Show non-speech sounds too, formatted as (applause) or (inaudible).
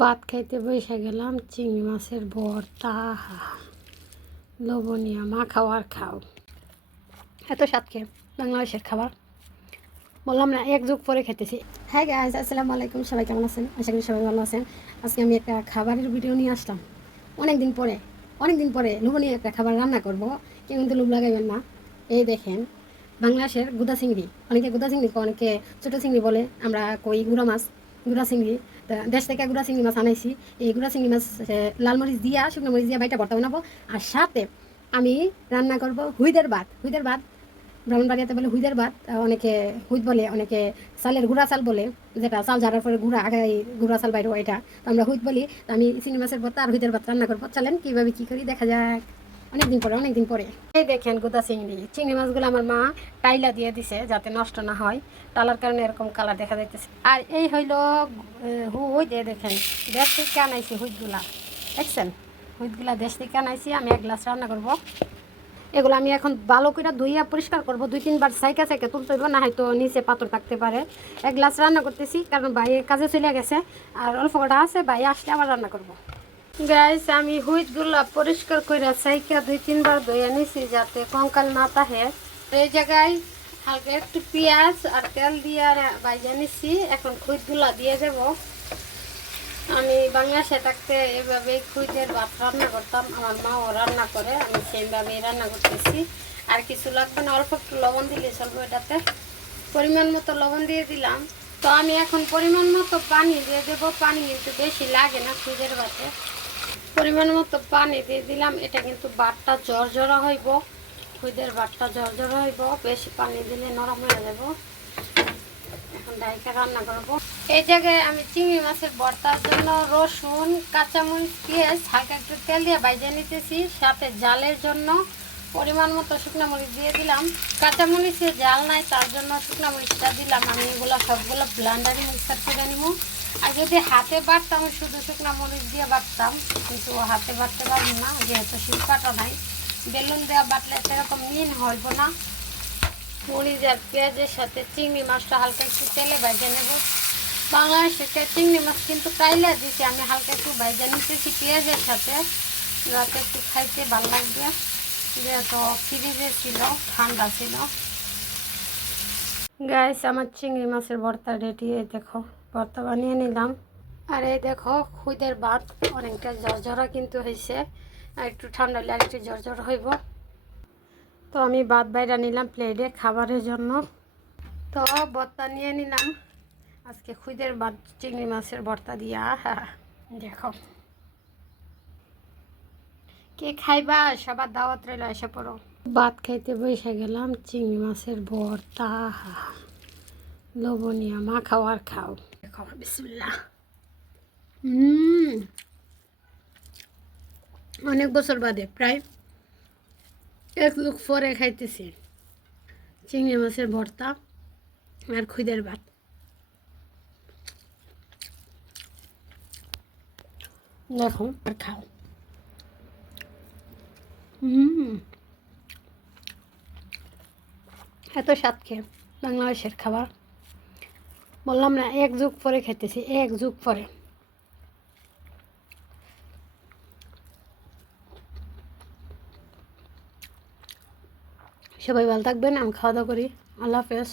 ভাত খাইতে বসে গেলাম, চিংড়ি মাছের ভর্তা। লবণীয় মা খাওয়ার খাও। এত স্বাদ খেয়ে বাংলাদেশের খাবার। বললাম না, এক যুগ পরে খেতেছি হ্যাঁ গাইজ আসসালামু আলাইকুম, সবাই কেমন আছেন? আশা করি সবাই ভালো আছেন। আজকে আমি একটা খাবারের ভিডিও নিয়ে আসলাম। অনেক দিন পরে অনেক দিন পরে লবণীয় একটা খাবার রান্না করব। কেউ কিন্তু লোভ লাগাইবেন না। এই দেখেন, বাংলাদেশের গুদা চিংড়ি। অনেকে গুদা চিংড়ি, অনেকে ছোটো চিংড়ি বলে, আমরা কই গুঁড়া মাছ। গুঁড়া চিংড়ি দেশ থেকে গুড়া চিংড়ি মাছ আনাইছি। এই গুঁড়া চিংড়ি মাছ লাল মরিচ দিয়া, শুকনো মরিচ দিয়া বাইটা ভর্তা বানাবো। আর সাথে আমি রান্না করব হুইদের ভাত। হুইদের ভাত, ব্রাহ্মণবাড়িয়াতে বলে হুইদের ভাত অনেকে হুইদ বলে, অনেকে চালের গুঁড়া চাল বলে, যেটা চাল ঝাড়ার পরে গুঁড়া, আগে গুঁড়া চাল বাইরে এটা। তো আমরা হুইদ বলি, তো আমি চিংড়ি মাছের ভর্তা আর হুইদের ভাত রান্না করব। চলেন কীভাবে কী করি, দেখা যাক। অনেকদিন পরে অনেকদিন পরে। এই দেখেন গোদা চিংড়ি। চিংড়ি মাছগুলো আমার মা টাইলা দিয়ে দিছে যাতে নষ্ট না হয়। টালার কারণে এরকম কালার দেখা যাইতেছে। আর এই হইল হুই এ দেখেন, দেশ থেকে আনাইছি হুইদগুলা দেখছেন? হুইদগুলা দেশ থেকে আনাইছি, আমি এক গ্লাস রান্না করব। এগুলো আমি এখন ভালো করে ধুইয়া পরিষ্কার করব। দুই, তিনবার সাইকা সাইকা তুলতে হইব না হয়তো নিচে পাথর থাকতে পারে। এক গ্লাস রান্না করতেছি, কারণ ভাই কাজে চলে গেছে। আর অল্প কটা আছে, ভাই আসলে আবার রান্না করব। গাইস আমি হুইটগুলো পরিষ্কার করে সাইকা দুই তিনবার ধুয়ে নিছি যাতে কঙ্কাল না তাহে এই জায়গায় হালকা একটু পেঁয়াজ আর তেল দিয়ে বাইজা নিছি। এখন খুঁতগুলা দিয়ে যাব। আমি বাংলাদেশে থাকতে এভাবে খুঁজের ভাত রান্না করতাম। আমার মাও রান্না করে, আমি সেইভাবেই রান্না করতেছি। আর কিছু লাগবে না, অল্প একটু লবণ দিলে চলবো এটাতে। পরিমাণ মতো লবণ দিয়ে দিলাম। তো আমি এখন পরিমাণ মতো পানি দিয়ে দেবো। পানি কিন্তু বেশি লাগে না খুঁজের ভাতে। পরিমাণ মতো পানি দিয়ে দিলাম। এটা কিন্তু বাটটা জ্বরা হইব। খুঁজের বাটটা জ্বরা হইব। বেশি পানি দিলে নরম হয়ে যাব। এখন ডাইকা রান্না করব। এই জায়গায় আমি চিংড়ি মাছের ভর্তার জন্য রসুন, কাঁচামরিচ, পেঁয়াজ, হালকা একটু তেল দিয়ে বাইজে নিতেছি। সাথে জালের জন্য পরিমাণ মতো শুকনো মরিচ দিয়ে দিলাম। কাঁচামরিচে জাল নাই, তার জন্য শুকনো মরিচটা দিলাম। আমি এগুলো সবগুলো ব্লান্ডারে মিক্সার করে নিব। আর যদি হাতে বাটতাম, শুধু শুকনো মরিচ দিয়ে বাটতাম, কিন্তু হাতে বাটতে পারব না, যেহেতু শিল্পাটা নাই। বেলুন দেওয়া বাটলে সেরকম মিন হইব না। মরিচ আর পেঁয়াজের সাথে চিংড়ি মাছটা হালকা একটু তেলে ভেজে নেব। বাংলাদেশে চিংড়ি মাছ কিন্তু কাইলা দিছি আমি হালকা একটু ভেজে নিতেছি পেঁয়াজের সাথে। যাতে একটু খাইতে ভালো লাগবে। যেহেতু ফ্রিজে ছিল, ঠান্ডা ছিল। গাইস আমার চিংড়ি মাছের ভর্তা রেডি দেখো। ভর্তা বানিয়ে নিলাম। আর এই দেখো খুদের ভাত অনেকটা ঝরঝরা কিন্তু হয়েছে আর একটু ঠান্ডা হলে আর একটু ঝরঝরা হইব। তো আমি ভাত বাইরা নিলাম প্লেটে খাবারের জন্য। তো ভর্তা নিয়ে নিলাম। আজকে খুদের ভাত চিংড়ি মাছের ভর্তা দিয়া। (laughs) দেখো। কে খাইবা? সবার দাওয়াত রইল, এসে পড়ো। ভাত খাইতে বসে গেলাম, চিংড়ি মাছের ভর্তা। লবণীয় মা খাও দেখো বিসমিল্লাহ। হুম। অনেক বছর বাদে প্রায় এক লোক পরে খাইতেছি। চিংড়ি মাছের ভর্তা আর খুদের ভাত। দেখো আর খাও। হুম। এত স্বাদ খেয়ে বাংলাদেশের খাবার। বললাম না, এক যুগ পরে খেতেছি এক যুগ পরে। সবাই ভালো থাকবেন, আমি খাওয়া দাওয়া করি। আল্লাহ হাফেজ।